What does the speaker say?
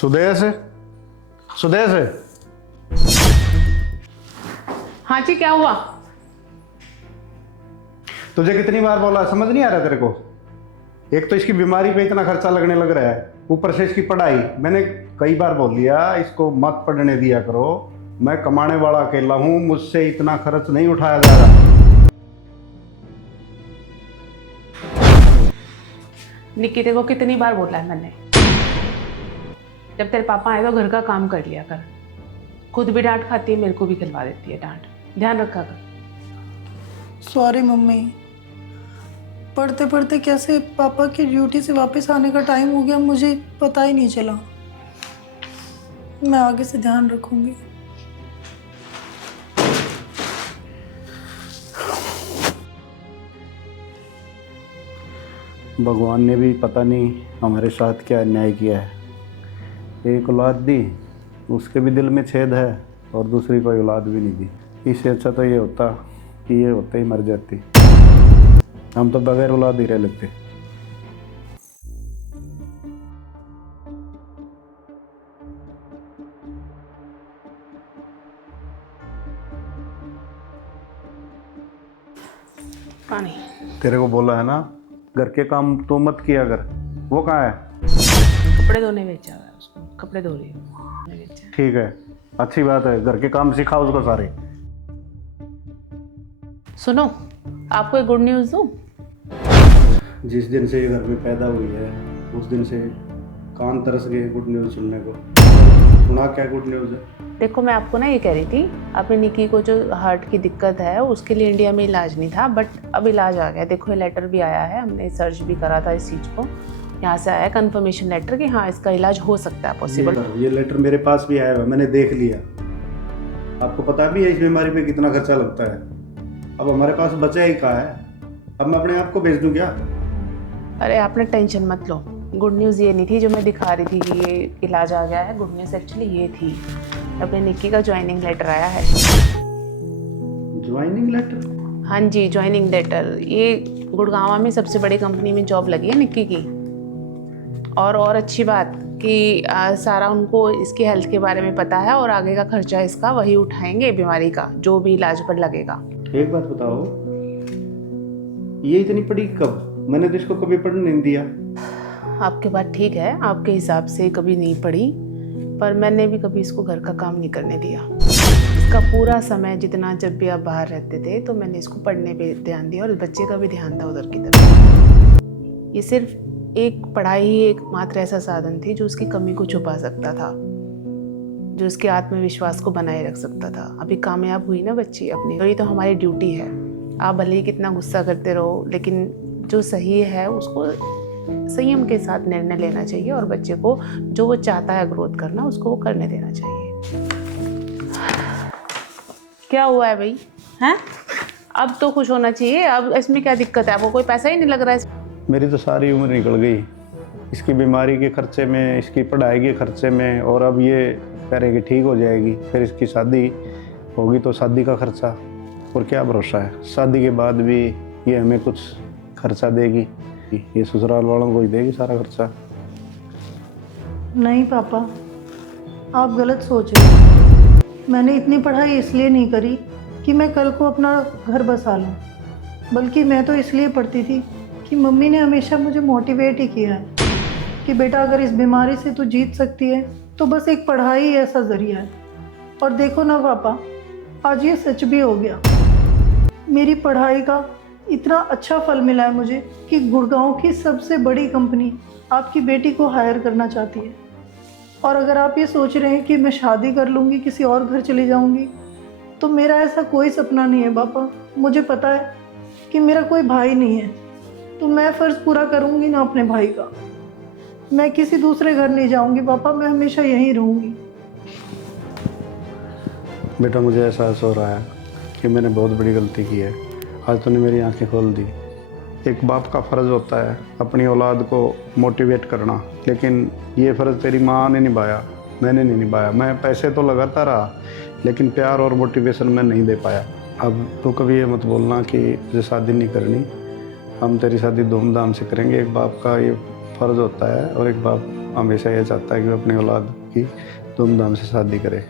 सुदेश, सुदेश। हाँ जी, क्या हुआ? तुझे कितनी बार बोला, समझ नहीं आ रहा तेरे को? एक तो इसकी बीमारी पे इतना खर्चा लगने लग रहा है, ऊपर से इसकी पढ़ाई। मैंने कई बार बोल दिया इसको मत पढ़ने दिया करो, मैं कमाने वाला अकेला हूं, मुझसे इतना खर्च नहीं उठाया जा रहा। निक्की, तेरे को कितनी बार बोला है मैंने, जब तेरे पापा आए तो घर का काम कर लिया कर। खुद भी डांट खाती है, मेरे को भी खिलवा देती है डांट। ध्यान रखा कर। सॉरी मम्मी, पढ़ते पढ़ते कैसे पापा की ड्यूटी से वापस आने का टाइम हो गया, मुझे पता ही नहीं चला। मैं आगे से ध्यान रखूंगी। भगवान ने भी पता नहीं हमारे साथ क्या अन्याय किया है। एक औलाद दी, उसके भी दिल में छेद है, और दूसरी कोई औलाद भी नहीं दी। इससे अच्छा तो ये होता कि ये होते ही मर जाती, हम तो बगैर औलाद ही रह लेते। पानी। तेरे को बोला है ना, घर के काम तो मत किया कर। वो कहाँ है? कपड़े धोने भेजा है उसको, कपड़े धो रही हूँ। ठीक है, अच्छी बात है, घर के काम सिखाओ उसको सारे। सुनो, आपको एक गुड न्यूज़ दूँ? जिस दिन से ये घर में पैदा हुई है उस दिन से कान तरस गए गुड न्यूज़ सुनने को। सुना क्या गुड न्यूज़ है? देखो, मैं आपको ना ये कह रही थी, अपनी निक्की को जो हार्ट की दिक्कत है उसके लिए इंडिया में इलाज नहीं था, बट अब इलाज आ गया। देखो, ये लेटर भी आया है, हमने सर्च भी करा था इस चीज़ को। यहाँ से आया कंफर्मेशन लेटर कि हाँ, इसका इलाज हो सकता है, पॉसिबल। ये लेटर मेरे पास भी आया हुआ, मैंने देख लिया। आपको पता भी है इस बीमारी पे कितना खर्चा लगता है। अब हमारे पास बचा ही कहाँ है, अब मैं अपने आप को भेज दूँ क्या? अरे आपने टेंशन मत लो, गुड न्यूज़ ये नहीं थी जो मैं दिखा रही थी कि ये इलाज आ गया है। गुड न्यूज़ एक्चुअली ये थी, अपने निक्की का ज्वाइनिंग लेटर आया है। Joining letter? हाँ जी, ज्वाइनिंग लेटर। ये गुड़गांव में सबसे बड़ी कंपनी में जॉब लगी है निक्की की। और अच्छी बात कि सारा उनको इसकी हेल्थ के बारे में पता है, और आगे का खर्चा इसका वही उठाएंगे, बीमारी का जो भी इलाज पर लगेगा। एक बात बताओ, ये इतनी पढ़ी कब? मैंने तो इसको कभी पढ़ने नहीं दिया। आपकी बात ठीक है, आपके हिसाब से कभी नहीं पढ़ी, पर मैंने भी कभी इसको घर का काम नहीं करने दिया। इसका पूरा समय जितना जब भी आप बाहर रहते थे तो मैंने इसको पढ़ने पे ध्यान दिया, और बच्चे का भी ध्यान था उधर की तरफ। ये सिर्फ एक पढ़ाई ही एकमात्र ऐसा साधन थी जो उसकी कमी को छुपा सकता था, जो उसके आत्मविश्वास को बनाए रख सकता था। अभी कामयाब हुई ना बच्ची अपनी, तो ये तो हमारी ड्यूटी है। आप भले ही कितना गुस्सा करते रहो, लेकिन जो सही है उसको संयम के साथ निर्णय लेना चाहिए, और बच्चे को जो वो चाहता है ग्रोथ करना, उसको वो करने देना चाहिए। क्या हुआ है भाई? हैं? अब तो खुश होना चाहिए। अब इसमें क्या दिक्कत है? आपको कोई पैसा ही नहीं लग रहा है? मेरी तो सारी उम्र निकल गई इसकी बीमारी के खर्चे में, इसकी पढ़ाई के खर्चे में, और अब ये कह रहे कि ठीक हो जाएगी, फिर इसकी शादी होगी तो शादी का खर्चा। और क्या भरोसा है, शादी के बाद भी ये हमें कुछ खर्चा देगी? ये ससुराल वालों को ही देगी सारा खर्चा। नहीं पापा, आप गलत सोच रहे हैं। मैंने इतनी पढ़ाई इसलिए नहीं करी कि मैं कल को अपना घर बसा लूँ, बल्कि मैं तो इसलिए पढ़ती थी कि मम्मी ने हमेशा मुझे मोटिवेट ही किया है कि बेटा, अगर इस बीमारी से तू जीत सकती है तो बस एक पढ़ाई ही ऐसा ज़रिया है। और देखो ना पापा, आज ये सच भी हो गया। मेरी पढ़ाई का इतना अच्छा फल मिला है मुझे कि गुड़गांव की सबसे बड़ी कंपनी आपकी बेटी को हायर करना चाहती है। और अगर आप ये सोच रहे हैं कि मैं शादी कर लूँगी, किसी और घर चली जाऊँगी, तो मेरा ऐसा कोई सपना नहीं है पापा। मुझे पता है कि मेरा कोई भाई नहीं है, तो मैं फ़र्ज़ पूरा करूँगी ना अपने भाई का। मैं किसी दूसरे घर नहीं जाऊँगी पापा, मैं हमेशा यहीं रहूँगी। बेटा, मुझे एहसास हो रहा है कि मैंने बहुत बड़ी गलती की है। आज तूने मेरी आंखें खोल दी। एक बाप का फ़र्ज़ होता है अपनी औलाद को मोटिवेट करना, लेकिन ये फ़र्ज़ तेरी माँ ने निभाया, मैंने नहीं निभाया। मैं पैसे तो लगाता रहा, लेकिन प्यार और मोटिवेशन मैं नहीं दे पाया। अब तो कभी ये मत बोलना कि मुझे शादी नहीं करनी। हम तेरी शादी धूमधाम से करेंगे। एक बाप का ये फ़र्ज़ होता है, और एक बाप हमेशा ये चाहता है कि वो अपनी औलाद की धूमधाम से शादी करे।